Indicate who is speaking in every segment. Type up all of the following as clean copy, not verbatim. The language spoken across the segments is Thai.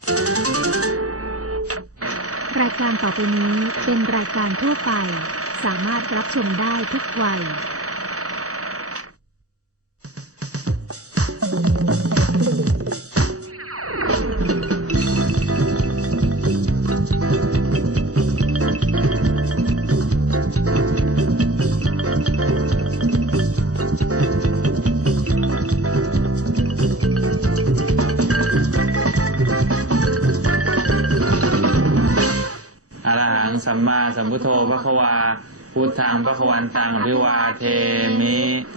Speaker 1: รายการต่อไปนี้เป็นรายการทั่วไปสามารถรับชมได้ทุกวัย
Speaker 2: สัมมาสัมพุทโธภควาพุทธังภควันตังอภิวาเทมิ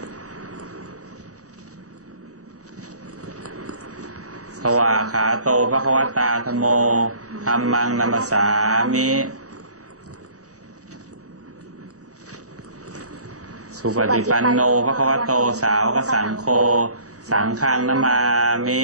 Speaker 2: สวากขาโตภควตาธัมโมธัมมังนัมสสามิสุปฏิปันโนภควโตสาวกสังโฆสังฆังนะมามิ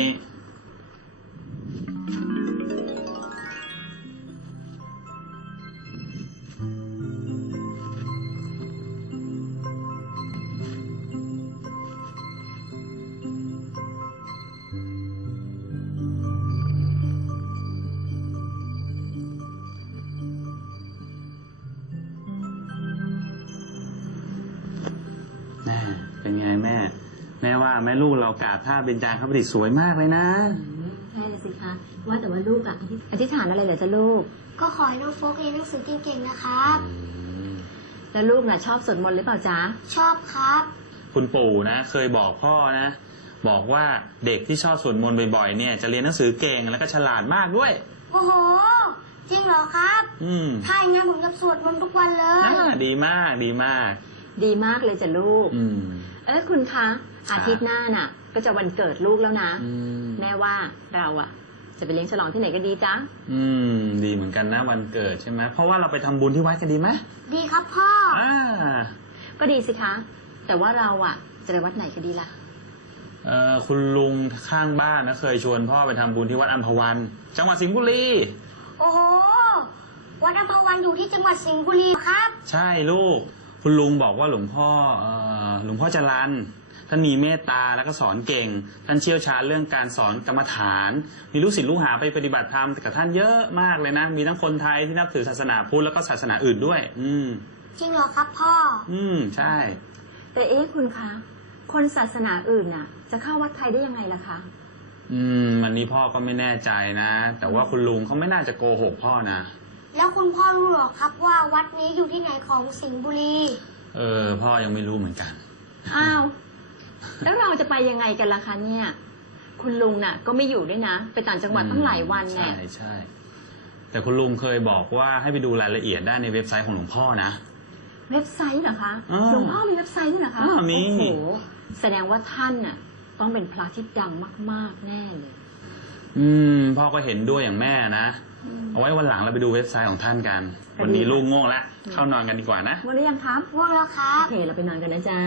Speaker 2: เป็นไงแม่ว่าแม่ลูกเรากราบท่าเบญจางคประดิษฐ์สวยมากเลยนะ
Speaker 3: ใช่เลยสิคะว่าแต่ว่าลูกอธิษฐานอะไรเหรอจ๊ะลูก
Speaker 4: ก็ขอให้น้องโฟกเรียนหนังสือเก่งๆนะครับ
Speaker 3: แล้วลูกน่ะชอบสวดมนต์หรือเปล่าจ๊ะ
Speaker 4: ชอบครับ
Speaker 2: คุณปู่นะเคยบอกพ่อนะบอกว่าเด็กที่ชอบสวดมนต์บ่อยๆเนี่ยจะเรียนหนังสือเก่งแล้วก็ฉลาดมากด้วย
Speaker 4: โอ้โหจริงเหรอครับถ้าอย่างนั้นผมจะสวดมนต์ทุกวันเลย
Speaker 2: ดีมาก
Speaker 3: ดีมากเลยจ้ะลูกคุณคะอาทิตย์หน้าน่ะก็จะวันเกิดลูกแล้วนะแม่ว่าเราจะไปเลี้ยงฉลองที่ไหนก็ดีจ๊ะ
Speaker 2: ดีเหมือนกันนะวันเกิดใช่ไหมเพราะว่าเราไปทำบุญที่วัดกันดีไหม
Speaker 4: ดีครับพ่อ
Speaker 3: ก็ดีสิคะแต่ว่าเราจะไปวัดไหนก็ดีล่ะ
Speaker 2: คุณลุงข้างบ้านนะเคยชวนพ่อไปทำบุญที่วัดอัมพวันจังหวัดสิงห์บุรี
Speaker 4: โอ้โหวัดอัมพวันอยู่ที่จังหวัดสิงห์บุรีครับ
Speaker 2: ใช่ลูกคุณลุงบอกว่าหลวงพ่อจรัญท่านมีเมตตาแล้วก็สอนเก่งท่านเชี่ยวชาญเรื่องการสอนกรรมฐานมีลูกศิษย์ลูกหาไปปฏิบัติธรรมกับท่านเยอะมากเลยนะมีทั้งคนไทยที่นับถือศาสนาพุทธแล้วก็ศาสนาอื่นด้วย
Speaker 4: จริงเหรอครับพ่อ
Speaker 2: ใช่
Speaker 3: แต่คุณคะคนศาสนาอื่นน่ะจะเข้าวัดไทยได้ยังไงล่ะคะ
Speaker 2: วันนี้พ่อก็ไม่แน่ใจนะแต่ว่าคุณลุงเขาไม่น่าจะโกหกพ่อนะ
Speaker 4: แล้วคุณพ่อรู้หรอครับว่าวัดนี้อยู่ที่ไหนของสิงห์บุรี
Speaker 2: พ่อยังไม่รู้เหมือนกัน
Speaker 3: อ้าวแล้วเราจะไปยังไงกันล่ะคะเนี่ยคุณลุงน่ะก็ไม่อยู่ด้วยนะไปต่างจังหวัดตั้งหลายวันแน่
Speaker 2: ใช่แต่คุณลุงเคยบอกว่าให้ไปดูรายละเอียดได้ในเว็บไซต์ของหลวงพ่อนะ
Speaker 3: เว็บไซต์เหรอคะหลวงพ่อมีเว็บไซต์ด้วยเหรอคะ
Speaker 2: มี
Speaker 3: โอ้โหแสดงว่าท่านน่ะต้องเป็นพระที่ดังมากๆแน่เลย
Speaker 2: พ่อก็เห็นด้วยอย่างแม่นะเอาไว้วันหลังเราไปดูเว็บไซต์ของท่านกันวันนี้ลูกง่วงแล้วเข้านอนกันดีกว่านะ
Speaker 3: ง่วงหรือยังครับ
Speaker 4: ง่วงแล้วครับ
Speaker 3: โอเคเราไปนอนกันนะจ๊ะ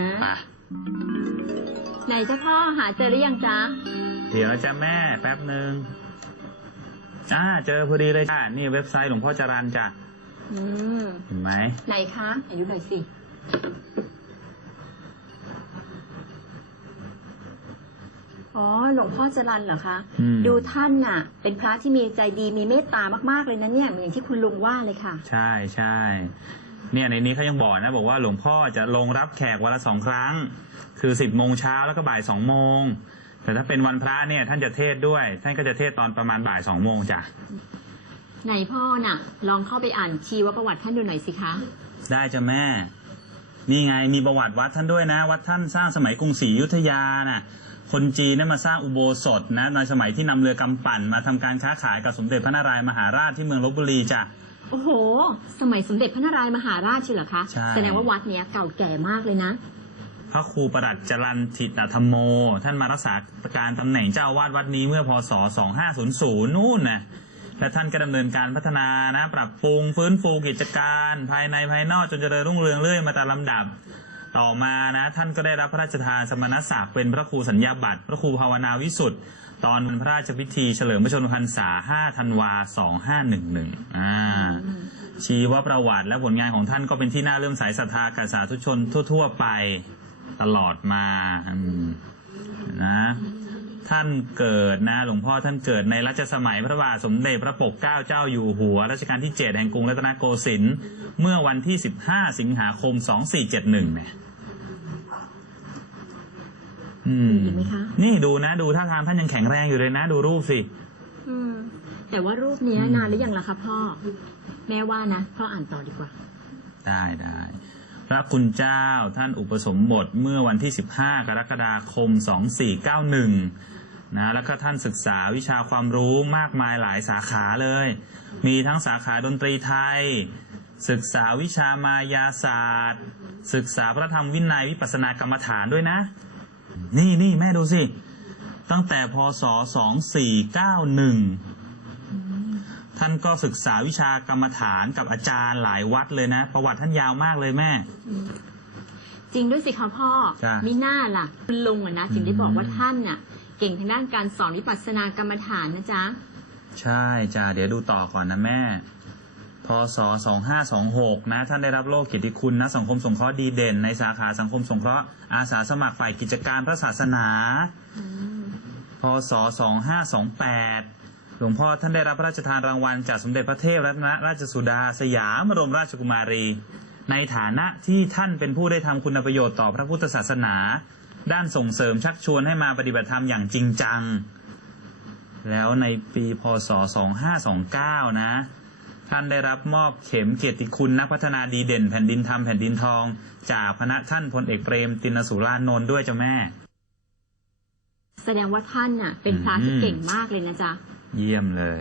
Speaker 3: ไหนเจ้าพ่อหาเจอหรือยังจ๊ะ
Speaker 2: เดี๋ยวนะจ๊ะแม่แป๊บนึงเจอพอดีเลยจ้ะนี่เว็บไซต์หลวงพ่อจรัญจ้ะเห็นไหม
Speaker 3: ไหนคะอายุหน่อยสิอ๋อหลวงพ่อจรัญเหรอคะดูท่านน่ะเป็นพระที่มีใจดีมีเมตตามากๆเลยนะเนี่ยเหมือนอย่างที่คุณลุงว่าเลยค่ะ
Speaker 2: ใช่เนี่ยในนี้เขายังบอกนะบอกว่าหลวงพ่อจะลงรับแขกวันละ2 ครั้งคือ10 โมงเช้าแล้วก็บ่าย2 โมงแต่ถ้าเป็นวันพระเนี่ยท่านจะเทศด้วยท่านก็จะเทศตอนประมาณบ่าย2 โมงจ้ะ
Speaker 3: ไหนพ่อน่ะลองเข้าไปอ่านชีวประวัติท่านดูหน่อยสิคะ
Speaker 2: ได้จ้ะแม่นี่ไงมีประวัติวัดท่านด้วยนะวัดท่านสร้างสมัยกรุงศรีอยุธยาน่ะคนจีนมาสร้างอุโบสถนะในสมัยที่นำเรือกำปั่นมาทำการค้าขายกับสมเด็จพระนารายมหาราชที่เมืองลพบุรีจ้ะ
Speaker 3: โอ้โหสมัยสมเด็จพระนารายมหาราชใช่เหรอคะแสดงว่าวัดเนี้ยเก่าแก่มากเลยนะ
Speaker 2: พระครูประหลัดจรัญถิตธรรมโมท่านมารักษาการตำแหน่งเจ้าวาดวัดนี้เมื่อพศ2500นู่นนะและท่านก็ดำเนินการพัฒนานะปรับปรุงฟื้นฟูกิจการภายในภายนอกจนเจริญรุ่งเรืองเรื่อยมาตามลำดับต่อมานะท่านก็ได้รับพระราชทานสมณศักดิ์เป็นพระครูสัญญาบัตรพระครูภาวนาวิสุทธิ์ตอนพระราชพิธีเฉลิมพระชนมพรรษา5 ธันวาคม 2511ชีวประวัติและผลงานของท่านก็เป็นที่น่าเลื่อมใสศรัทธากับสาธุชนทั่วๆไปตลอดมานะท่านเกิดนะหลวงพ่อท่านเกิดในรัชสมัยพระบาทสมเด็จพระปกเกล้าเจ้าอยู่หัวรัชกาลที่ 7 แห่งกรุงรัตนโกสินทร์เมื่อวันที่ 15 สิงหาคม 2471เนี่ย
Speaker 1: ดีไหมคะ
Speaker 2: นี่ดูนะดูท่าทางท่านยังแข็งแรงอยู่เลยนะดูรูปสิ
Speaker 3: แต่ว่ารูปนี้นานหรือยังล่ะคะพ่อแม่ว่านะพ่ออ่านต่อดีกว่า
Speaker 2: ได้พระคุณเจ้าท่านอุปสมบทเมื่อวันที่ 15 กรกฎาคม 2491นะแล้วก็ท่านศึกษาวิชาความรู้มากมายหลายสาขาเลยมีทั้งสาขาดนตรีไทยศึกษาวิชามายาศาสตร์ศึกษาพระธรรมวินัยวิปัสสนากรรมฐานด้วยนะนี่แม่ดูสิตั้งแต่พศ 2491ท่านก็ศึกษาวิชากรรมฐานกับอาจารย์หลายวัดเลยนะประวัติท่านยาวมากเลยแม่
Speaker 3: จริงด้วยสิคะพ่อมิน่าล่ะคุณลุงนะจึงได้บอกว่าท่านน่ะเก่งทางด้านการสอนวิปัสสนากรรมฐานนะจ๊ะ
Speaker 2: ใช่จ้ะเดี๋ยวดูต่อก่อนนะแม่พศ 2526นะท่านได้รับโล่เกียรติคุณนะสังคมสงเคราะห์ดีเด่นในสาขาสังคมสงเคราะห์อาสาสมัครฝ่ายกิจการพระศาสนาพศ 2528หลวงพ่อท่านได้รับพระราชทานรางวัลจากสมเด็จพระเทพรัตนราชสุดาสยามบรมราชกุมารีในฐานะที่ท่านเป็นผู้ได้ทำคุณประโยชน์ต่อพระพุทธศาสนาด้านส่งเสริมชักชวนให้มาปฏิบัติธรรมอย่างจริงจังแล้วในปีพศ 2529นะท่านได้รับมอบเข็มเกียรติคุณนักพัฒนาดีเด่นแผ่นดินธรรมแผ่นดินทองจากพระท่านพลเอกเปรมตินสุรานนท์ด้วยจ้ะแม่
Speaker 3: แสดงว่าท่านน่ะเป็นพระที่เก่งมากเลยนะจ๊ะ
Speaker 2: เยี่ยมเลย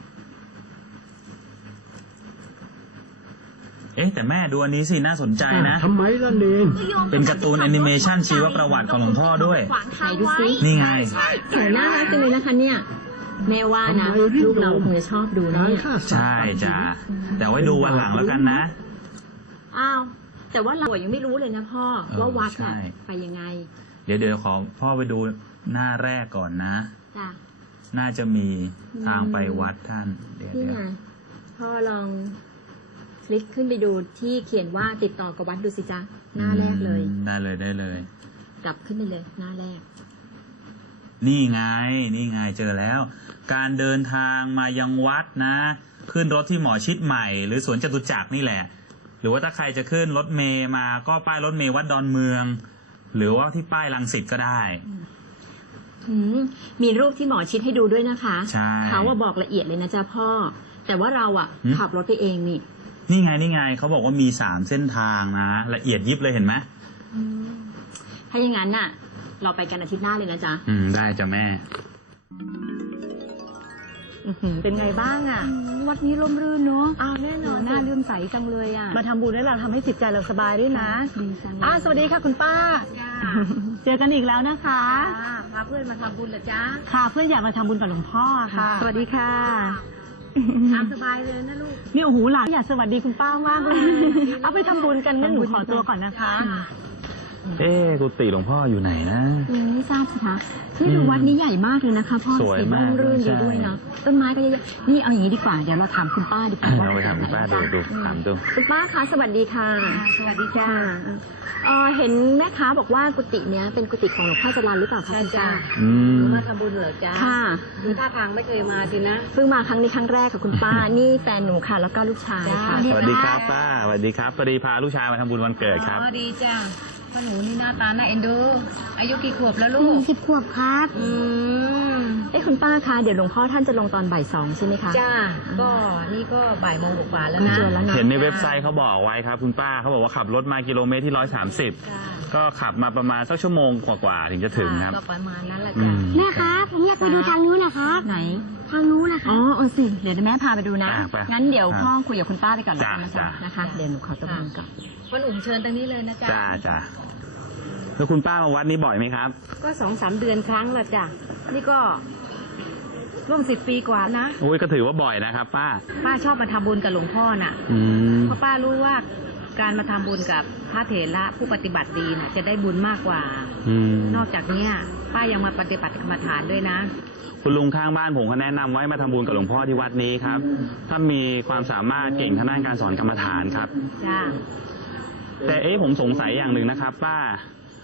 Speaker 2: แต่แม่ดูอันนี้สิน่าสนใจนะ
Speaker 5: ทำไมล่ะเนน
Speaker 2: เป็นการ์ตูนแอนิเมชันชีวประวัติของหลวงพ่อด้วย
Speaker 3: ไหนดูสิ
Speaker 2: นี่ไง
Speaker 3: โหน่ารักจังเลยนะคะเนี่ยแม่ว่านะลูกเราคงจะชอบดูนะ
Speaker 2: ใช่จ้ะแต่ไว้ดูวันหลังแล้วกันนะ
Speaker 3: อ้าวแต่ว่าเรายังไม่รู้เลยนะพ่อว่าวัดน่ะไปยังไง
Speaker 2: เดี๋ยวขอพ่อไปดูหน้าแรกก่อนนะ
Speaker 3: จ้ะ
Speaker 2: น่าจะมีทางไปวัดท่านเดี๋ยว
Speaker 3: พ่อลองคลิกขึ้นไปดูที่เขียนว่าติดต่อกับวัดดูสิจ๊ะหน้าแรกเลย
Speaker 2: ได้เลย
Speaker 3: กลับขึ้นไปเลยหน้าแรก
Speaker 2: นี่ไงเจอแล้วการเดินทางมายังวัดนะขึ้นรถที่หมอชิดใหม่หรือสวนจตุจักรนี่แหละหรือว่าถ้าใครจะขึ้นรถเมล์มาก็ป้ายรถเมล์วัดดอนเมืองหรือว่าที่ป้ายรังสิตก็ได้
Speaker 3: มีรูปที่หมอชิดให้ดูด้วยนะคะ
Speaker 2: ใช่
Speaker 3: เขาว่าบอกละเอียดเลยนะจ๊ะพ่อแต่ว่าเราขับรถไปเอง
Speaker 2: นี่ไงเขาบอกว่ามี3เส้นทางนะละเอียดยิบเลยเห็นไหม
Speaker 3: ถ้าอย่างนั้นน่ะเราไปกันอาทิตย์หน้าเลยนะจ๊ะ
Speaker 2: ได้จ้ะแม่
Speaker 3: เป็นไงบ้าง
Speaker 4: วัดนี้ร่มรื่นเนาะ
Speaker 3: แน่นอนน่าเลื่อมใสจังเลย
Speaker 4: มาทำบุญแล้วเราทำให้จิตใจเราสบายด้วยนะ
Speaker 3: ดีจัง
Speaker 4: สวัสดีค่ะคุณป้าเจอกันอีกแล้วนะคะ
Speaker 3: พาเพื่อนมาทำบุญเหรอจ๊ะ
Speaker 4: ค่ะเพื่อนอยากมาทำบุญกับหลวงพ่อค่ะ
Speaker 3: สวัสดีค่ะตามสบายเลยนะลูก
Speaker 4: นี่โอ้โหหลานอยากสวัสดีคุณป้ามากเลยเอาไปทำบุญกันงั้นหนูขอตัวก่อนนะคะ
Speaker 2: กุฏิหลวงพ่ออยู่ไหนนะ
Speaker 3: ไม่ทราบสิคะที่ดูวัดนี้ใหญ่มากเลยนะคะพ่อ
Speaker 2: สวยมาก
Speaker 3: รื่นอยู่ด้วยเนาะต้นไม้ก็เยอะนี่เอาอย่างนี้ดีกว่าเดี๋ยวเราถามคุณป้าดีกว่า
Speaker 2: เราไปถามคุณป้าดูถามดู
Speaker 3: คุณป้าคะสวัสดีค่ะ
Speaker 4: สวัสดีจ้า
Speaker 3: เห็นแม่ค้าบอกว่ากุฏิเนี้ยเป็นกุฏิของหลวงพ่อจรัญหรือเปล่าคะ
Speaker 4: จ้ามาทำบุญเหรอจ้า
Speaker 3: ค่ะ
Speaker 4: ดูท่าทางไม่เคยมาสินะ
Speaker 3: เพิ่งมาครั้งนี้ครั้งแรกกับคุณป้านี่แฟนหนูค่ะแล้วก็ลูกชายค่ะ
Speaker 2: สวัสดีครับป้าสวัสดีครับพอดีพาลูกชายมาทำบุญวันเกิดครับ
Speaker 4: ดีจ้าพ่อหนูนี่หน้าตาน่าเอ็นดูอายุกี่ขวบแล้วลูก
Speaker 3: 10 ขวบครับคุณป้าคะเดี๋ยวหลวงพ่อท่านจะลงตอนบ่าย 2ใช่ไหมคะ
Speaker 4: จ้าก็นี่ก็บ่ายโมงกว่าแล้วนะ
Speaker 2: เห็นในเว็บไซต์เขาบอกไว้ครับคุณป้าเขาบอกว่าขับรถมากิโลเมตรที่130ก็ขับมาประมาณสักชั่วโมงกว่าๆถึงจะถึงครับ
Speaker 4: ก็ประมาณนั้นแหละจ้า
Speaker 3: แม่ครับผมอยากไปดูทางนู้นนะคะ
Speaker 4: ไหน
Speaker 3: ทางนู้นนะคะสิเดี๋ยวแม่พาไปดูนะงั้นเดี๋ยวพ่อคุยกับคุณป้าไปก่อนแล้วกันนะคะเดี๋ยวหนูขอตัวไปก่อน
Speaker 4: พ่อหนุ่มเชิญตรงนี้เลยนะจ๊ะ
Speaker 2: จ้าแล้วคุณป้ามาวัดนี้บ่อยไหมครับ
Speaker 4: ก็2-3 เดือนครั้งละจ้ะนี่ก็ร่วม10 ปีกว่านะ
Speaker 2: โอ้ยก็ถือว่าบ่อยนะครับป้า
Speaker 4: ชอบมาทำบุญกับหลวงพ่อน่ะเพราะป้ารู้ว่าการมาทำบุญกับพระเถระผู้ปฏิบัติดีน่ะจะได้บุญมากกว่านอกจากเนี้ยป้ายังมาปฏิบัติกรรมฐานด้วยนะ
Speaker 2: คุณลุงข้างบ้านผมเขาแนะนำไว้มาทำบุญกับหลวงพ่อที่วัดนี้ครับถ้ามีความสามารถเก่งทางด้านการสอนกรรมฐานครับ
Speaker 4: จ้า
Speaker 2: แต่ผมสงสัยอย่างหนึ่งนะครับป้า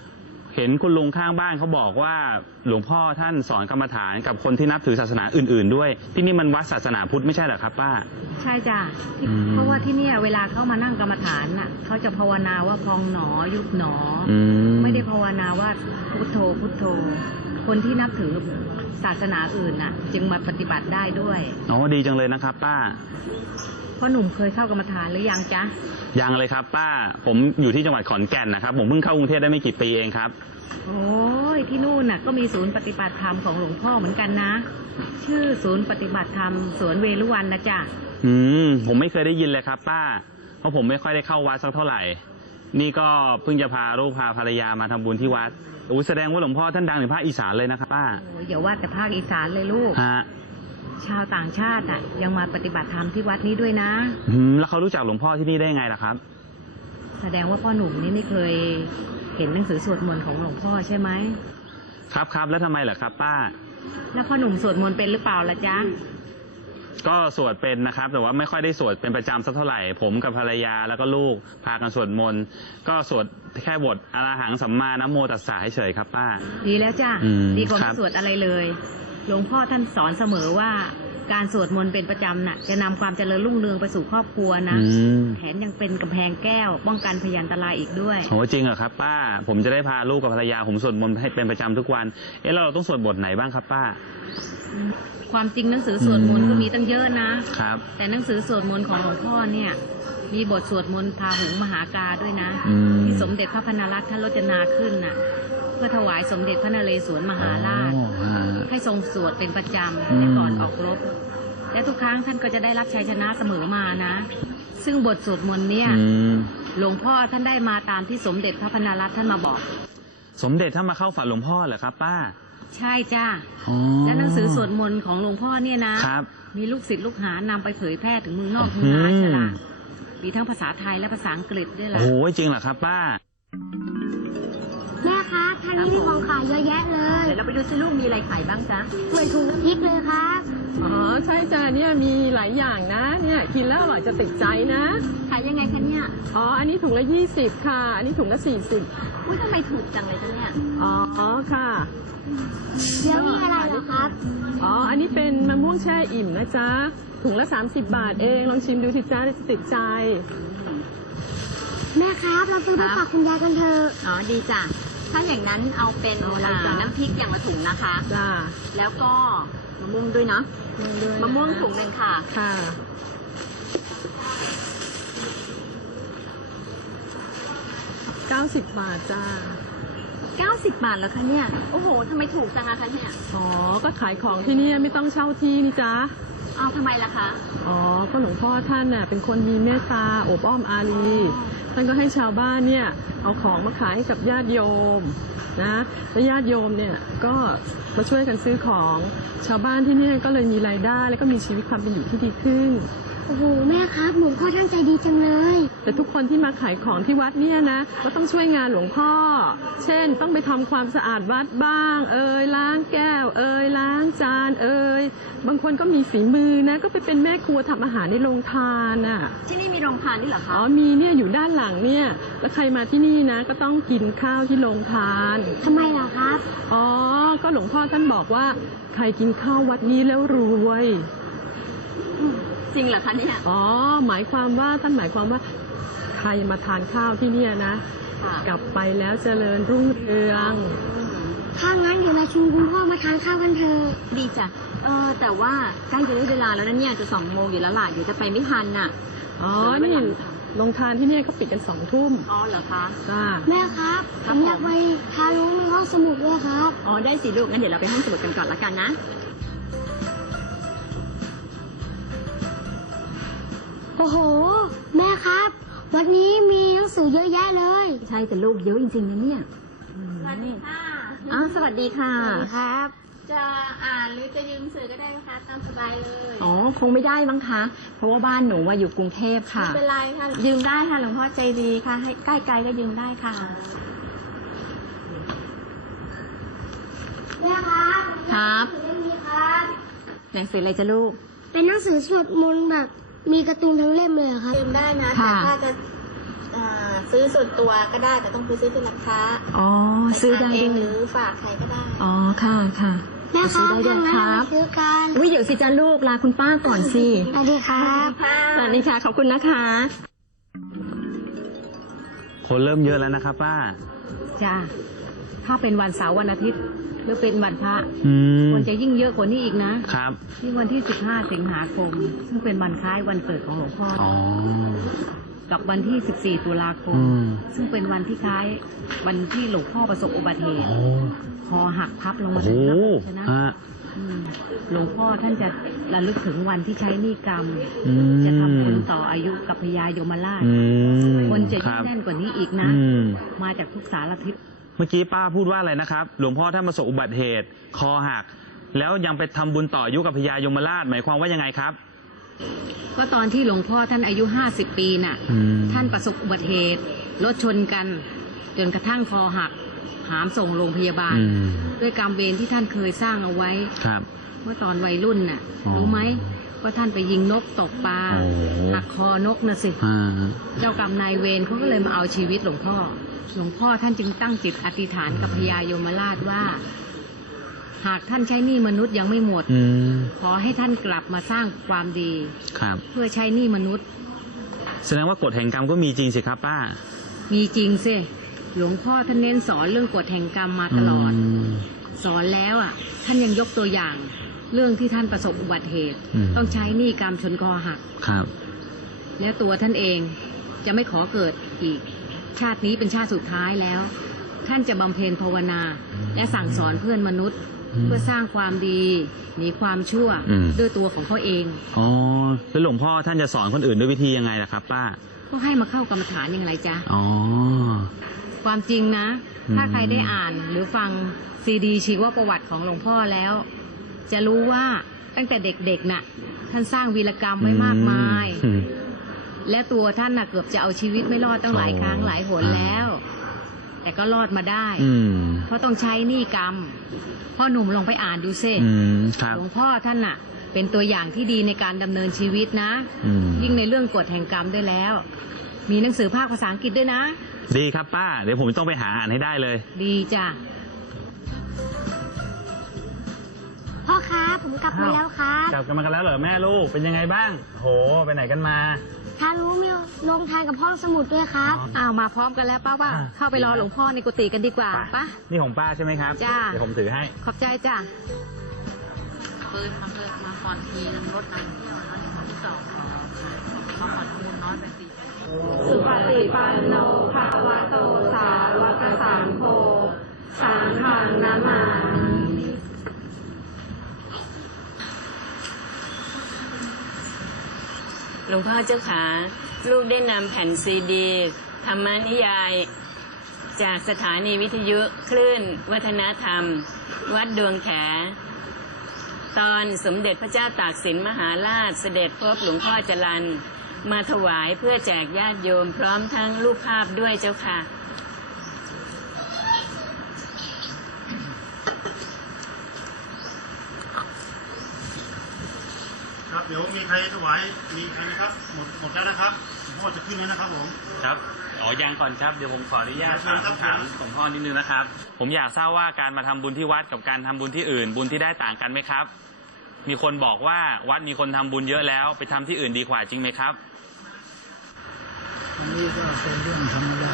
Speaker 5: เห็นคุณลุงข้างบ้านเขาบอกว่าหลวงพ่อท่านสอนกรรมฐานกับคนที่นับถือศาสนาอื่นๆด้วยที่นี่มันวัดศาสนาพุทธไม่ใช่เหรอครับป้า
Speaker 4: ใช่จ้ะเพราะว่าที่เนี่ยเวลาเขามานั่งกรรมฐานน่ะเขาจะภาวนาว่าพองหนอยุบหนอไม่ได้ภาวนาว่าพุทโธพุทโธคนที่นับถือศาสนาอื่นน่ะจึงมาปฏิบัติได้ด้วย
Speaker 5: อ๋อดีจังเลยนะครับป้า
Speaker 4: พ่อหนุ่มเคยเข้ากรรมฐานหรือยังจ๊ะ
Speaker 5: ยังเลยครับป้าผมอยู่ที่จังหวัดขอนแก่นนะครับผมเพิ่งเข้ากรุงเทพได้ไม่กี่ปีเองครับ
Speaker 4: โอ้ยที่นู่นน่ะก็มีศูนย์ปฏิบัติธรรมของหลวงพ่อเหมือนกันนะชื่อศูนย์ปฏิบัติธรรมสวนเวรุวันนะจ๊ะ
Speaker 5: ผมไม่เคยได้ยินเลยครับป้าเพราะผมไม่ค่อยได้เข้าวัดสักเท่าไหร่นี่ก็เพิ่งจะพาลูกพาภรรยามาทำบุญที่วัดแสดงว่าหลวงพ่อท่านดังในภาคอีสานเลยนะครับป้า
Speaker 4: อย่าว่าแต่ภาคอีสานเลยลูกชาวต่างชาติยังมาปฏิบัติธรรมที่วัดนี้ด้วยนะ
Speaker 5: แล้วเขารู้จักหลวงพ่อที่นี่ได้ไงล่ะครับ
Speaker 4: แสดงว่าพ่อหนุ่มนี่ไม่เคยเห็นหนังสือสวดมนต์ของหลวงพ่อใช่ไหม
Speaker 5: ครับแล้วทำไมล่ะครับป้า
Speaker 4: แล้วพ่อหนุ่มสวดมนต์เป็นหรือเปล่าล่ะจ๊ะ
Speaker 5: ก็สวดเป็นนะครับแต่ว่าไม่ค่อยได้สวดเป็นประจำสักเท่าไหร่ผมกับภรรยาแล้วก็ลูกพากันสวดมนต์ก็สวดแค่บทอรหังสัมมานะโมตัสสะเฉยๆครับป้า
Speaker 4: ดีแล้วจ้ะดีกว่าไม่สวดอะไรเลยหลวงพ่อท่านสอนเสมอว่าการสวดมนต์เป็นประจำน่ะจะนำความเจริญรุ่งเรืองไปสู่ครอบครัวนะแถมยังเป็นกำแพงแก้วป้องกันพยันตรายอีกด้วย
Speaker 5: โหจริงเหรอครับป้าผมจะได้พาลูกกับภรรยาผมสวดมนต์ให้เป็นประจำทุกวันแล้วเราต้องสวดบทไหนบ้างครับป้า
Speaker 4: ความจริงหนังสือสวดมนต์ก็มีตั้งเยอะนะครับแต่หนังสือสวดมนต์ของหลวงพ่อเนี่ยมีบทสวดมนต์พาหุงมหากาด้วยนะที่สมเด็จพระพนรัตน์ท่านรจนาขึ้นน่ะเพื่อถวายสมเด็จพระนเรศวรมหาราชให้ทรงสวดเป็นประจำและก่อนออกรบและทุกครั้งท่านก็จะได้รับชัยชนะเสมอมานะซึ่งบทสวดมนต์เนี่ยหลวงพ่อท่านได้มาตามที่สมเด็จพระพนรัตน์ท่านมาบอก
Speaker 5: สมเด็จท่านมาเข้าฝันหลวงพ่อเหรอครับป้า
Speaker 4: ใช่จ้าและหนังสือสวดมนต์ของหลวงพ่อเนี่ยนะมีลูกศิษย์ลูกหานำไปเผยแพร่ถึงเมืองนอกเมืองนาใช่ล่ะมีทั้งภาษาไทยและภาษาอังกฤษด้วยล่ะ
Speaker 5: โอ้ยจริงเหรอครับป้า
Speaker 1: แม่ครับท่านนี้มีของขายเยอะแยะเลย
Speaker 3: เดี๋ยวเราไปดูซิลูกมีอะไรขายบ้างจ๊ะ
Speaker 1: เหมือนถุงน้ำพริกเลยครับ
Speaker 6: อ๋อใช่จ้ะเนี่ยมีหลายอย่างนะเนี่ยกินแล้วอร่อยจะติดใจนะ
Speaker 3: ขายยังไงคะเนี่ย
Speaker 6: อ๋ออันนี้ถุงละ20ค่ะอันนี้ถุงละ40
Speaker 3: อุ้ยทำไมถูกจังเลยจ๊ะเนี่ย
Speaker 6: อ๋อค่ะ
Speaker 1: แล้วนี่อะไรเหรอครับ
Speaker 6: อ๋ออันนี้เป็นมะม่วงแช่อิ่มนะจ๊ะถุงละ30 บาทเองลองชิมดูสิจ้าจะติดใจ
Speaker 1: แม่ครับเราซื้อไปฝากคุณยายกันเถอะ
Speaker 3: อ๋อดีจ้ะถ้าอย่างนั้นเอาเป็นน้ำพริกอย่างละถุงนะคะ
Speaker 6: จ้า
Speaker 3: แล้วก็มะม่วงด้วยเนาะมะม่วงถุงนึงค่ะ
Speaker 6: ค่ะ90 บาทจ้า
Speaker 3: 90 บาทแล้วคะเนี่ยโอ้โหทำไมถูกจังอะคะเนี่ย
Speaker 6: อ๋อก็ขายของที่นี่ไม่ต้องเช่าที่นี่จ้า
Speaker 3: เอาทำไมล่ะคะ
Speaker 6: อ๋อก็หลวงพ่อท่านน่ะเป็นคนมีเมตตาโอบอ้อมอารีท่านก็ให้ชาวบ้านเนี่ยเอาของมาขายให้กับญาติโยมนะแล้วญาติโยมเนี่ยก็มาช่วยกันซื้อของชาวบ้านที่นี่ก็เลยมีรายได้แล้วก็มีชีวิตความเป็นอยู่ที่ดีขึ้น
Speaker 1: โอ้โหแม่ครับหลวงพ่อท่านใจดีจังเลย
Speaker 6: แต่ทุกคนที่มาขายของที่วัดเนี่ยนะก็ต้องช่วยงานหลวงพ่อเช่นต้องไปทำความสะอาดวัดบ้างล้างแก้วล้างจานบางคนก็มีฝีมือนะก็ไปเป็นแม่ครัวทำอาหารในโรงทานอ่ะ
Speaker 3: ที่นี่มีโรงทานด้วยเหรอคะ
Speaker 6: อ๋อมีเนี่ยอยู่ด้านหลังเนี่ยแล้วใครมาที่นี่นะก็ต้องกินข้าวที่โรงทาน
Speaker 1: ทำไมล่ะครับ
Speaker 6: อ๋อก็หลวงพ่อท่านบอกว่าใครกินข้าววัดนี้แล้วรวย
Speaker 3: จริงเหรอคะเนี่ย
Speaker 6: อ๋อหมายความว่าท่านหมายความว่าใครมาทานข้าวที่เนี่ยนะกลับไปแล้วเจริญรุ่งเรือง
Speaker 1: ถ้างั้นเดี๋ยวเราชวนคุณพ่อมาทานข้าวกันเถอะ
Speaker 3: ดีจ้ะแต่ว่าใกล้จะได้เวลาแล้วนะเนี่ยจะ2 โมงอยู่แล้วล่ะเดี๋ยวจะไปไม่ทันน่ะ
Speaker 6: อ๋อนี่โรงทานที่เนี่ยเขาปิดกัน2 ทุ่ม
Speaker 3: อ๋อเหรอคะ
Speaker 6: จ้า
Speaker 1: แม่ครับผมอยากไปทานรู้ในห้องสมุดด้วยครับ
Speaker 3: อ๋อได้สิลูกงั้นเดี๋ยวเราไปห้องสมุดกันก่อนละกันนะ
Speaker 1: โอ้โหแม่ครับวันนี้มีหนังสือเยอะแยะเลย
Speaker 3: ใช่แต่ลูกเยอะจริงๆนะเนี่ย
Speaker 7: สวัสดีค่ะ
Speaker 3: สวัสดีค่ะ
Speaker 1: ครับ
Speaker 7: จะอ่านหรือจะยืมสื่อก็ได้นะคะตามสบายเลย
Speaker 3: อ๋อคงไม่ได้มั้งคะเพราะว่าบ้านหนูว่าอยู่กรุงเทพค่ะ
Speaker 7: ไม่เป็นไรค่ะยืมได้ค่ะหลวงพ่อใจดีค่ะให้ใกล้ไกลก็ยืมได้ค่ะ
Speaker 1: แม่ครับ
Speaker 3: ครับ
Speaker 1: ครับ
Speaker 3: หนังสืออะไรจะลูก
Speaker 1: เป็นหนังสือสวดมนต์แบบมีการ์ตูนทั้งเล่มเลยครับ
Speaker 7: ยืมได้นะแต่ถ้าจะซื้อส่วนตัวก็ได้แต่ต้องไปซื้อที่ร้านค้า
Speaker 1: อ๋อซื้อได้
Speaker 7: เอ
Speaker 1: ด้
Speaker 7: ง
Speaker 1: วย
Speaker 7: หรือฝากใครก็ได้
Speaker 1: อ๋อค่ะค่ะ
Speaker 7: แม่ครับ
Speaker 1: ซื้อได้ด้วยครับ
Speaker 7: ซื้อกัน
Speaker 1: วิเดี๋ยวสิจ้าลูกลาคุณป้าก่อนสิ
Speaker 7: สวัสดีครับ
Speaker 1: สวัสดีค่ะขอบคุณนะคะ
Speaker 5: คนเริ่มเยอะแล้วนะครับป้า
Speaker 4: จ้าถ้าเป็นวันเสาร์วันอาทิตย์หรือเป็นวันพระ
Speaker 5: อืม
Speaker 4: คนจะยิ่งเยอะกว่านี้อีกนะครับ ที่วันที่ 15 สิงหาคม ซึ่งเป็นวันคล้ายวันเกิดของหลวงพ่ออ
Speaker 5: อ๋อ
Speaker 4: กับวันที่ 14 ตุลาคม
Speaker 5: อืม
Speaker 4: ซึ่งเป็นวันที่คล้ายวันที่หลวงพ่อประสบอุบัติเหตุ
Speaker 5: โอ้
Speaker 4: คอหักพับลง
Speaker 5: โอ้
Speaker 4: มา
Speaker 5: โห
Speaker 4: ในระบบนะ
Speaker 5: ฮะ
Speaker 4: หลวงพ่อท่านจะระลึกถึงวันที่ใช้หนี้กรรม
Speaker 5: อืม
Speaker 4: จะทำบุญต่ออายุกับพญายมราช
Speaker 5: อืม
Speaker 4: คนจะ
Speaker 5: ค
Speaker 4: ยิ่ง
Speaker 5: รับ
Speaker 4: แน่นกว่านี้อีกนะ
Speaker 5: อืม
Speaker 4: มาจากทุกสารทิศ
Speaker 5: เมื่อกี้ป้าพูดว่าอะไรนะครับ หลวงพ่อท่านประสบอุบัติเหตุ คอหัก แล้วยังไปทำบุญต่ออายุกับพญายมราชหมายความว่ายังไงครับ
Speaker 4: ก็ตอนที่หลวงพ่อท่านอายุ 50 ปีน่ะ
Speaker 5: อืม
Speaker 4: ท่านประสบอุบัติเหตุรถชนกัน จนกระทั่งคอหัก หามส่งโรงพยาบาล
Speaker 5: อืม
Speaker 4: ด้วยกรรมเวรที่ท่านเคยสร้างเอาไว้
Speaker 5: ครับ
Speaker 4: เมื่อตอนวัยรุ่นน่ะ
Speaker 5: อ๋อ
Speaker 4: รู้ไหมว่าท่านไปยิงนกตกปลา
Speaker 5: โอ้
Speaker 4: หักคอนกนะสิ
Speaker 5: อ่า
Speaker 4: เจ้ากรรมนายเวรเขาก็เลยมาเอาชีวิตหลวงพ่อ หลวงพ่อท่านจึงตั้งจิตอธิษฐานกับพญายมราชว่า หากท่านใช้หนี้มนุษย์ยังไม่หมด
Speaker 5: อืม
Speaker 4: ขอให้ท่านกลับมาสร้างความดี
Speaker 5: ครับ
Speaker 4: เพื่อใช้หนี้มนุษย์
Speaker 5: แสดงว่ากฎแห่งกรรมก็มีจริงสิครับป้า
Speaker 4: มีจริงสิหลวงพ่อท่านเน้นสอนเรื่องกฎแห่งกรรมมาตลอด
Speaker 5: ม
Speaker 4: สอนแล้วอ่ะ ท่านยังยกตัวอย่าง เรื่องที่ท่านประสบอุบัติเหตุ
Speaker 5: อืม
Speaker 4: ต้องใช้หนี้กรรมชนคอหัก
Speaker 5: ครับ
Speaker 4: และตัวท่านเองจะไม่ขอเกิดอีก ชาตินี้เป็นชาติสุดท้ายแล้ว ท่านจะบำเพ็ญภาวนา และสั่งสอนเพื่อนมนุษย์
Speaker 5: อืม
Speaker 4: เพื่อสร้างความดีหนีความชั่ว
Speaker 5: อืม
Speaker 4: ด้วยตัวของเขาเอง
Speaker 5: อ๋อ แล้วหลวงพ่อท่านจะสอนคนอื่นด้วยวิธียังไงล่ะครับ ป้า
Speaker 4: ก็ให้มาเข้ากรรมฐานอย่างไรจ๊ะ
Speaker 5: อ๋อ
Speaker 4: ความจริงนะ
Speaker 5: อืม
Speaker 4: ถ้าใครได้อ่านหรือฟังซีดีชีวประวัติของหลวงพ่อแล้ว จะรู้ว่าตั้งแต่เด็กๆน่ะ ท่านสร้างวีรกรรมไว้มากมาย
Speaker 5: อืม
Speaker 4: และตัวท่านน่ะเกือบจะเอาชีวิตไม่รอดตั้งหลายครั้งหลายหนแล้ว แต่ก็รอดมาได้
Speaker 5: อืม
Speaker 4: เพราะต้องใช้หนี้กรรม พ่อหนุ่มลองไปอ่านดูซิ
Speaker 5: อืม ครับ
Speaker 4: หลวงพ่อท่านน่ะ เป็นตัวอย่างที่ดีในการดำเนินชีวิตนะ
Speaker 5: อืม
Speaker 4: ยิ่งในเรื่องกฎแห่งกรรมด้วยแล้ว มีหนังสือภาคภาษาอังกฤษด้วยนะ
Speaker 5: ดีครับป้า เดี๋ยวผมต้องไปหาอ่านให้ได้เลย
Speaker 4: ดีจ้ะ
Speaker 7: พ่อครับผมกลับมาแล้วครับ
Speaker 5: กลับกันมากันแล้วเหรอแม่ลูก เป็นยังไงบ้าง โห ไปไหนกันมา
Speaker 7: ทารู้มีลงทานกับห้องสมุดด้วยครับ
Speaker 4: อ้าวมาพร้อมกันแล้วป้าว่า
Speaker 5: อ่า
Speaker 4: เข้าไปรอหลวงพ่อในกุฏิกันดีกว่าปะ
Speaker 5: นี่ของป้าใช่ไหมครับ
Speaker 4: จ้า
Speaker 5: เดี๋ยวผมถือให้
Speaker 4: ขอบใจจ้ะเปิดมาก่อนทีรถนำเที่ยวนะที่สองเขาขอทำบุญน้อยไปสิ
Speaker 6: สุปฏิปันโนภะวะโตสาวกสังโฆสังฆังนามามิ
Speaker 8: หลวงพ่อเจ้าขาลูกได้นำแผ่นซีดี ธรรมนิยาย จากสถานีวิทยุคลื่นวัฒนธรรม วัดดวงแข ตอนสมเด็จพระเจ้าตากสินมหาราชเสด็จพบหลวงพ่อจรัญมาถวายเพื่อแจกญาติโยมพร้อมทั้งรูปภาพด้วยเจ้าค่ะ
Speaker 9: ครับเดี๋ยวมีใครถวายมีใครไหมครับหมดแล้วนะครับหลวงพ่อจะขึ้นแล้วนะครับผม
Speaker 5: ครับ อ๋อ ยังก่อนครับ เดี๋ยวผมขออนุญาต
Speaker 9: เชิญครับ
Speaker 5: ถามหลวงพ่อนิดนึงนะครับ ผมอยากทราบว่าการมาทำบุญที่วัดกับการทำบุญที่อื่น บุญที่ได้ต่างกันไหมครับ มีคนบอกว่าวัดมีคนทำบุญเยอะแล้ว ไปทำที่อื่นดีกว่าจริงไหมครับ
Speaker 10: อันนี้ก็เป็นเรื่องธรรมดา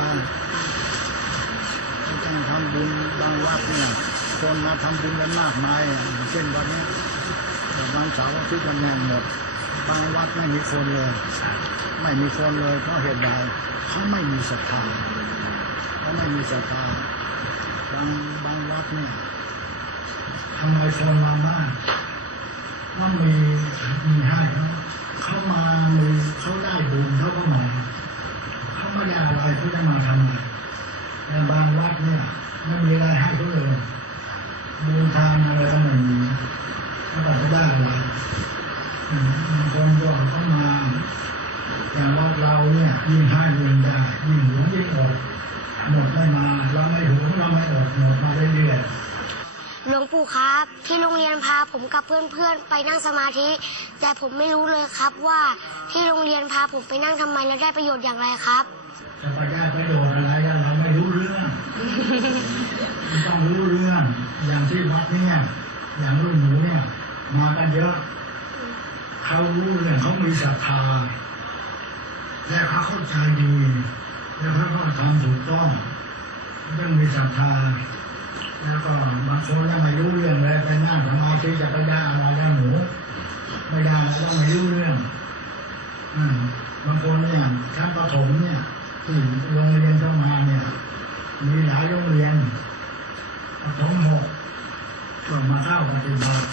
Speaker 10: ต้องทำบุญบางวัดเนี่ยคนมาทำบุญกันมากมายเช่นวันนี้วันเสาร์อาทิตย์วันแน่นหมดบางวัดไม่มีคนเลยไม่มีคนเลยเพราะเหตุใดเขาไม่มีศรัทธาเขาไม่มีศรัทธาบางวัดเนี่ยทำไมคนมามากว่ามีให้เขามามีเขาได้บุญเขาก็มาเขาไม่ได้อะไรเขาจะมาทำไมแต่บางวัดเนี่ยไม่มีอะไรให้เขาเลยบุญทานอะไรก็ไม่มีเขาบอกเขาได้อะไรบางคนก็เขามาอย่างวัดเราเนี่ยยิ่งให้ยิ่งได้ยิ่งหวงยิ่งอดหมดไม่มาเราไม่หวงเราไม่อดหมดมาเรื่อยๆ
Speaker 7: หลวงปู่ครับที่โรงเรียนพาผมกับเพื่อนๆไปนั่งสมาธิ แต่ผมไม่รู้เลยครับว่าที่โรงเรียนพาผมไปนั่งทำไมแล้วได้ประโยชน์อย่างไรครับ
Speaker 10: จะไปได้ประโยชน์อะไรเราไม่รู้เรื่อง ต้องรู้เรื่องอย่างที่วัดเนี่ยอย่างรุ่นหนูเนี่ยมากันเยอะเขารู้เรื่องเขามีศรัทธาและเขาเข้าใจดีและเขาก็ทำถูกต้องต้องมีศรัทธาแล้วก็บางคนยังไม่รู้เรื่องเลยไปนั่งสมาธิจะไปได้อะไรแล้วหนูไม่ได้แล้วไม่รู้เรื่องบางคนเนี่ยชั้นประถมเนี่ยที่โรงเรียนเข้ามาเนี่ยมีหลายโรงเรียนประถม6ก็มาเข้าปฏิบัติ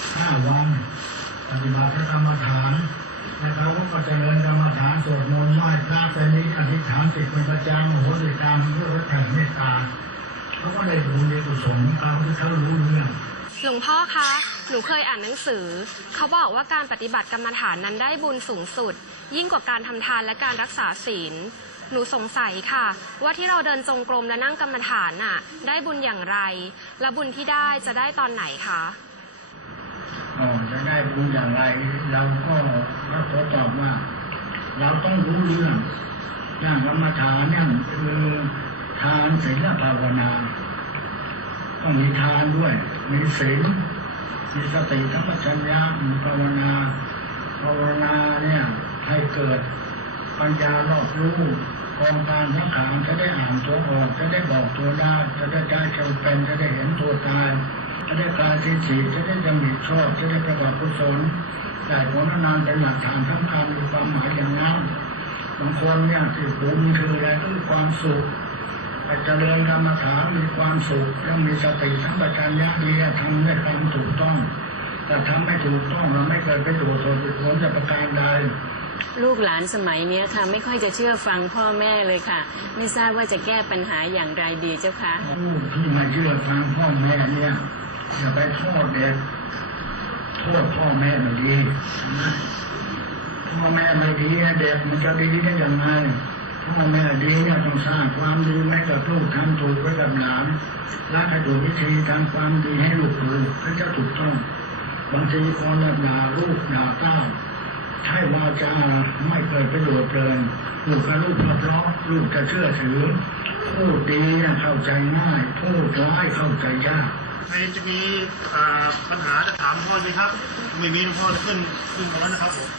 Speaker 10: 5 วันปฏิบัติพระกรรมฐานแล้วเขาก็เจริญกรรมฐานสวดมนต์ไหว้พระไปนี้อธิษฐานจิตเป็นประจำโหติกรรมเพื่อแผ่เมตตาเขาก็ได้บุญได้กุศลของเขาที่เขารู้เรื่อง
Speaker 11: หลวงพ่อคะ หนูเคยอ่านหนังสือเขาบอกว่าการปฏิบัติกรรมฐานนั้นได้บุญสูงสุดยิ่งกว่าการทำทานและการรักษาศีลหนูสงสัยค่ะว่าที่เราเดินจงกรมและนั่งกรรมฐานน่ะได้บุญอย่างไรและบุญที่ได้จะได้ตอนไหนคะ
Speaker 10: จะได้บุญอย่างไรเราก็ขอตอบว่าเราต้องรู้เรื่องนั่งกรรมฐานเนี่ยคือทานศีลภาวนาต้องมีทานด้วยมีศีลมีสติสัมปชัญญะมีภาวนาเนี่ยให้เกิดปัญญารอบรู้กองการทั้งขานจะได้อ่านตัวออกจะได้บอกตัวได้จะได้ใจเฉลเป็นจะได้เห็นตัวตายจะได้คลายทิฏฐิจะได้ยังมีชอบจะได้ประกอบกุศลแต่ผลนานเป็นหลักฐานสำคัญมีความหมายอย่างนั้นบางคนเนี่ยที่บุญคืออะไรคือความสุขแต่เจริญกรรมฐานมีความสุขแล้วมีสติสัมปชัญญะดีทำได้ความถูกต้องแต่ทำไม่ถูกต้องเราไม่เคยไปตรวจสอบผลจะประการใด
Speaker 8: ลูกหลานสมัยนี้ค่ะไม่ค่อยจะเชื่อฟังพ่อแม่เลยค่ะไม่ทราบว่าจะแก้ปัญหาอย่างไรดีเจ้าคะ
Speaker 10: ที่ไม่เชื่อฟังพ่อแม่เนี่ยอย่าไปโทษเด็กโทษพ่อแม่ไม่ดีนะพ่อแม่ไม่ดีเด็กมันจะดีได้ยังไงพ่อแม่ดีเนี่ยต้องสร้างความดีให้กับลูกทำถูกไว้กับหลานและให้ดูวิธีทำความดีให้ลูกดูให้จะถูกต้องบางทีคนด่าลูกด่าเต้าใช่วาจาไม่เกิดประโยชน์เลยลูกกับลูกเพราะลูกจะเชื่อถือพูดดีเข้าใจง่ายพูดร้ายเข้าใจยาก
Speaker 9: ใครจะมีปัญหาจะถามพ่อไหมครับไม่มีพ่อจะขึ้นมาแล้วนะครับผม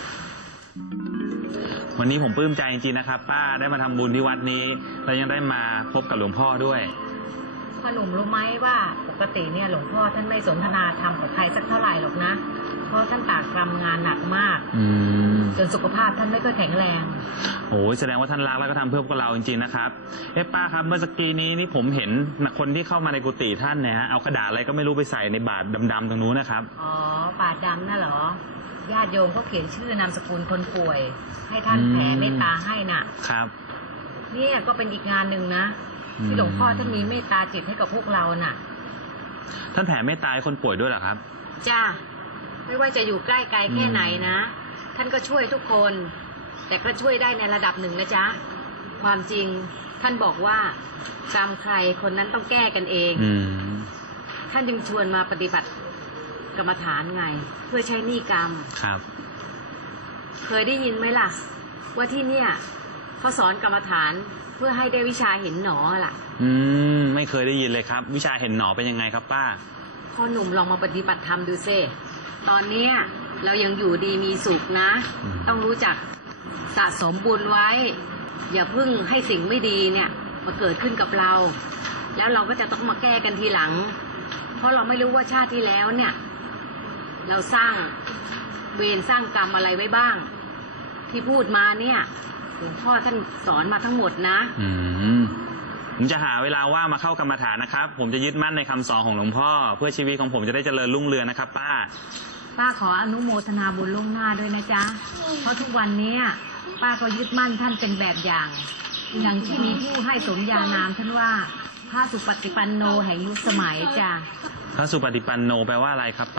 Speaker 2: วันนี้ผมปลื้มใจจริงๆนะครับป้าได้มาทำบุญที่วัดนี้และยังได้มาพบกับหลวงพ่อด้วย
Speaker 4: พ่อหนุ่มรู้ไหมว่าปกติเนี่ยหลวงพ่อท่านไม่สนทนาธรรมกับใครสักเท่าไหร่หรอกนะเพราะท่านปากทำงานหนักมากจนสุขภาพท่านไม่ค่อยแข็งแรง
Speaker 2: โอ้แสดงว่าท่านรักแล้วก็ทำเพื่อพวกเราจริงๆนะครับป้าครับเมื่อสักกี้นี้นี่ผมเห็นคนที่เข้ามาในกุฏิท่านเนี่ยฮะเอากระดาษอะไรก็ไม่รู้ไปใส่ในบาตรดำๆตรงนู้นนะครับ
Speaker 4: อ๋อบาตรดำน่ะเหรอญาติโยมเขาเขียนชื่อนามสกุลคนป่วยให้ท่านแผ่เมตตาให้น่ะ
Speaker 2: ครับ
Speaker 4: นี่ก็เป็นอีกงานหนึ่งนะที่หลวงพ่อท่านมีเมตตาจิตให้กับพวกเราน่ะ
Speaker 2: ท่านแผ่เมตตาให้คนป่วยด้วยเหรอครับ
Speaker 4: จ้าไม่ว่าจะอยู่ใกล้ไกลแค่ไหนนะท่านก็ช่วยทุกคนแต่ก็ช่วยได้ในระดับหนึ่งนะจ๊ะความจริงท่านบอกว่ากรรมใครคนนั้นต้องแก้กันเองท่านจึงชวนมาปฏิบัติกรรมฐานไงเพื่อใช้หนี้กรรม
Speaker 2: ครับ
Speaker 4: เคยได้ยินไหมล่ะว่าที่เนี่ยเขาสอนกรรมฐานเพื่อให้ได้วิชาเห็นหนอล่ะ
Speaker 2: ไม่เคยได้ยินเลยครับวิชาเห็นหนอเป็นยังไงครับป้า
Speaker 4: พ่อหนุ่มลองมาปฏิบัติธรรมดูซิตอนนี้เรายังอยู่ดีมีสุขนะต้องรู้จักสะสมบุญไว้อย่าเพิ่งให้สิ่งไม่ดีเนี่ยมาเกิดขึ้นกับเราแล้วเราก็จะต้องมาแก้กันทีหลังเพราะเราไม่รู้ว่าชาติที่แล้วเนี่ยเราสร้างเวรสร้างกรรมอะไรไว้บ้างที่พูดมาเนี่ยหลวงพ่อท่านสอนมาทั้งหมดนะ
Speaker 2: ผมจะหาเวลาว่างมาเข้ากรรมฐานนะครับผมจะยึดมั่นในคำสอนของหลวงพ่อเพื่อชีวิตของผมจะได้เจริญรุ่งเรืองนะครับป้า
Speaker 4: ขออนุโมทนาบุญล่วงหน้าด้วยนะจ๊ะเพราะทุกวันนี้ป้าก็ยึดมั่นท่านเป็นแบบอย่างที่มีผู้ให้สมญานามท่านว่าพระสุปฏิปันโนแห่งยุคสมัยจ้ะ
Speaker 2: พระสุปฏิปันโนแปลว่าอะไรครับป้า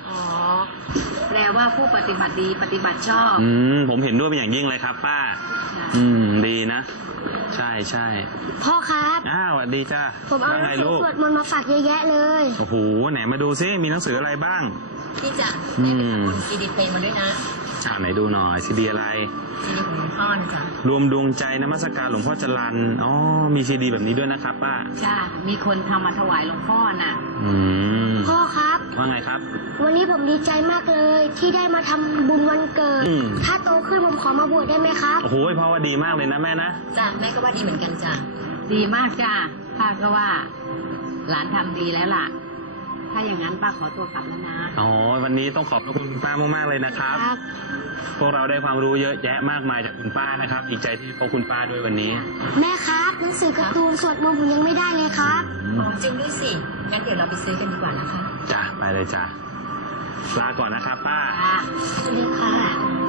Speaker 4: อ๋อ แปลว่าผู้ปฏิบัติดีปฏิบัติชอบ
Speaker 5: ผมเห็นด้วยเป็นอย่างยิ่งเลยครับป้า ดีนะ ใช่ใช่
Speaker 7: พ่อครับ
Speaker 5: สวัสดีจ้า
Speaker 7: ผมเอาหนังสือสวดมนต์มาฝากเยอะแยะเลย
Speaker 5: โอ้โหไหนมาดูซิมีหนังสืออะไรบ้าง
Speaker 3: พี่จะแม่ไปทำบุญซีดีเพลงมาด้วยนะ
Speaker 5: ไหนดูหน่อยซีดีอะไร
Speaker 3: ซีดีของหลวงพ่อนะจ๊ะ
Speaker 5: รวมดวงใจนมัสการหลวงพ่อจรัญอ๋อมีซีดีแบบนี้ด้วยนะครับป้า
Speaker 4: จ้า มีคนทำมาถวายหลวงพ่อน่ะ
Speaker 7: พ่อครับ
Speaker 5: ว่าไงครับ
Speaker 7: วันนี้ผมดีใจมากเลยที่ได้มาทำบุญวันเกิด ถ้าโตขึ้นผมขอมาบวชได้ไหมครับ
Speaker 5: โอ้โหพ่อว่าดีมากเลยนะแม่นะ
Speaker 3: จ้ะแม่ก็ว่าดีเหมือนกันจ้ะ
Speaker 4: ดีมากจ้าป้าก็ว่า หลานทำดีแล้วล่ะ ถ้าอย่างนั้นป้าขอตัวกลับแล้วนะ
Speaker 5: อ๋อวันนี้ต้องขอบพระคุณป้ามากๆเลยนะครับ พวกเราได้ความรู้เยอะแยะมากมายจากคุณป้านะครับดีใจที่พบคุณป้าด้วยวันนี้
Speaker 7: แม่ครับหนังสือการ์ตูนสวดมนต์ผมยังไม่ได้เลยครับ
Speaker 3: อ๋อจริงด้วยสิ งั้นเดี๋ยวเราไปซื้อกันดีกว่านะคะ
Speaker 5: จ้ะไปเลยจ้ะลาก่อนนะครับป้า
Speaker 7: สวัสดีค่ะ